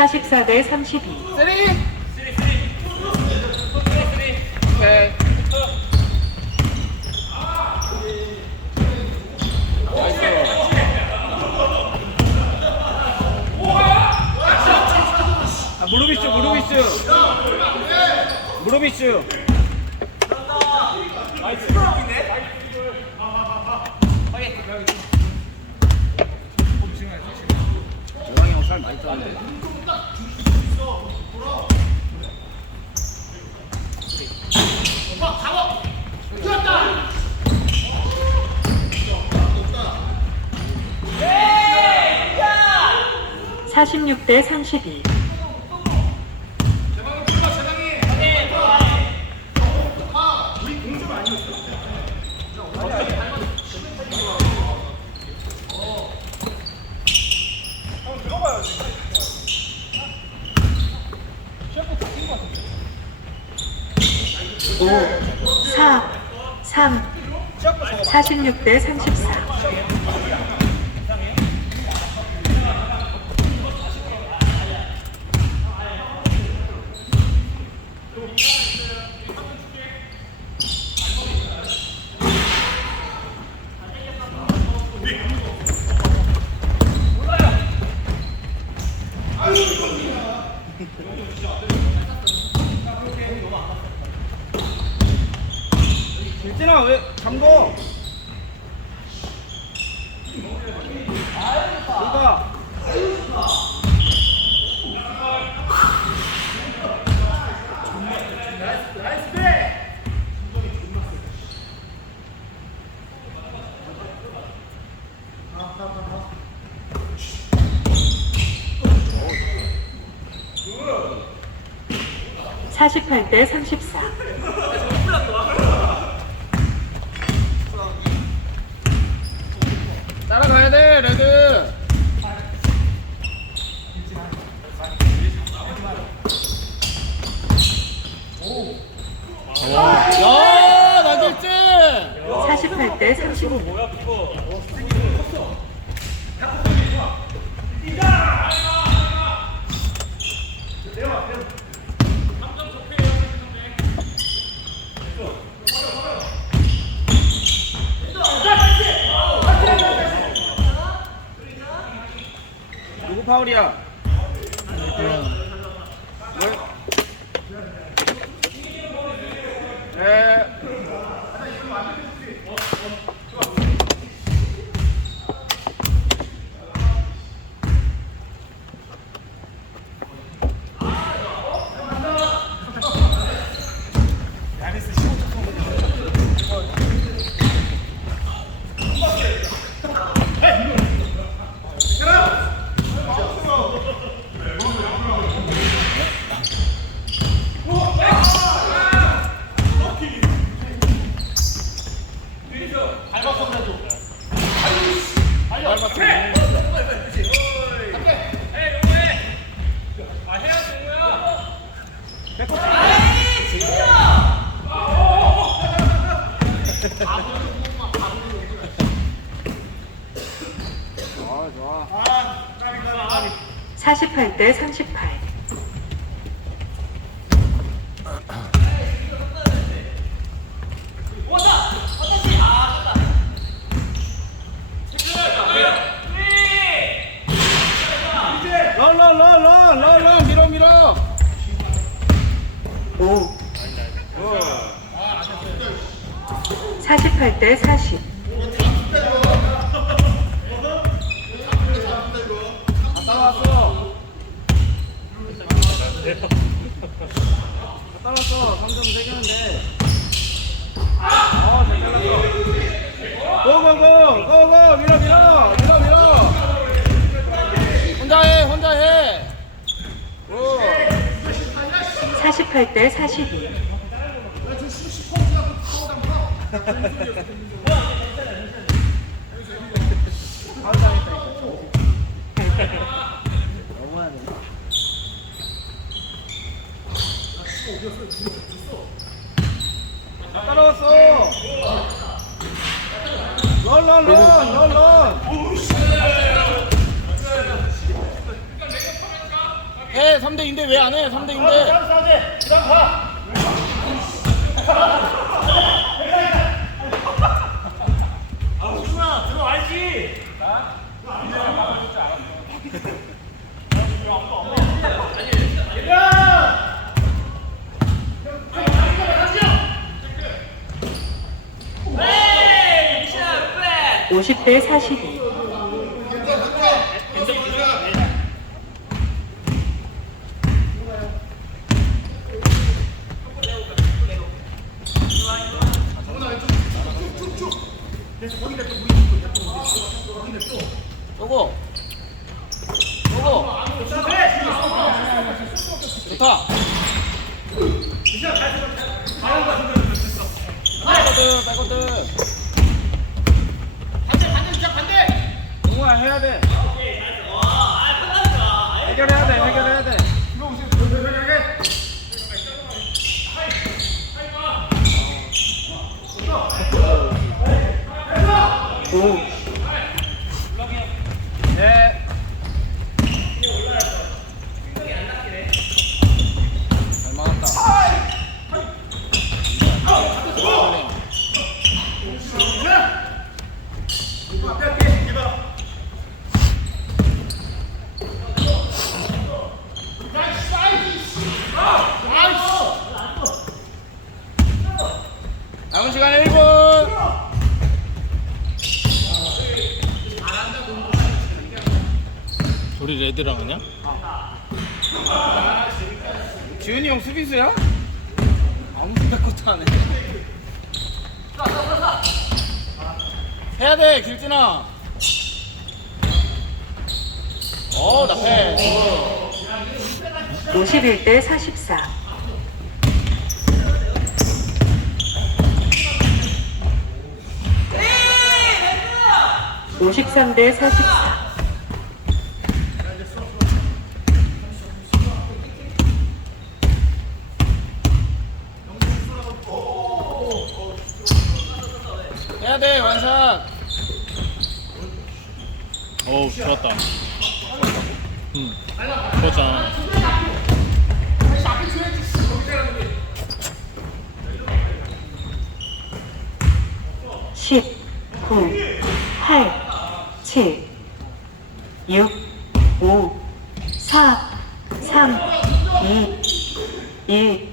44대 32. 쓰리. 오케이. 나이스. 아, 무릎 이슈, 무릎 이슈. 무릎 이슈. 조광이 노랑이 형 살 많이 쪘는데. 네, 사십육 대32 5, 4, 3, 46대 34. 길진아 왜 잠궈? 누가? 사십팔 대 삼십사. 따라가야 돼 레드. 야 나길지. 사십팔 대 삼십오. 누구 파울이야? 뭘? 에. 좋아 좋아. 사십팔 대 삼십팔. 런런런런런런 밀어 밀어. 오. 48대 40. 따라서 3점 48대 42. 해 3대 2인데 왜 안 해? 3대 2인데. 오십 대 사십이. 쏘고. 쏘고. 좋다. 빼거든, 빼거든. 동호야 해야 돼. 해결해야 돼, 해결해야 돼. 오. 네. 잘 막았다. 남은 시간 1분. 우리 레드랑 하냐? 지훈이 형 수비수야? 아무 생각도 안 해. 해야 돼, 길진아. 어, 나 패. 오십일 대사 십사. 오십삼 대 사십사. 해야 돼, 완샷. 어우, 좋았다. 응. 좋았잖아. 십, 구, 팔, 칠, 육, 오, 사, 삼, 이, 일.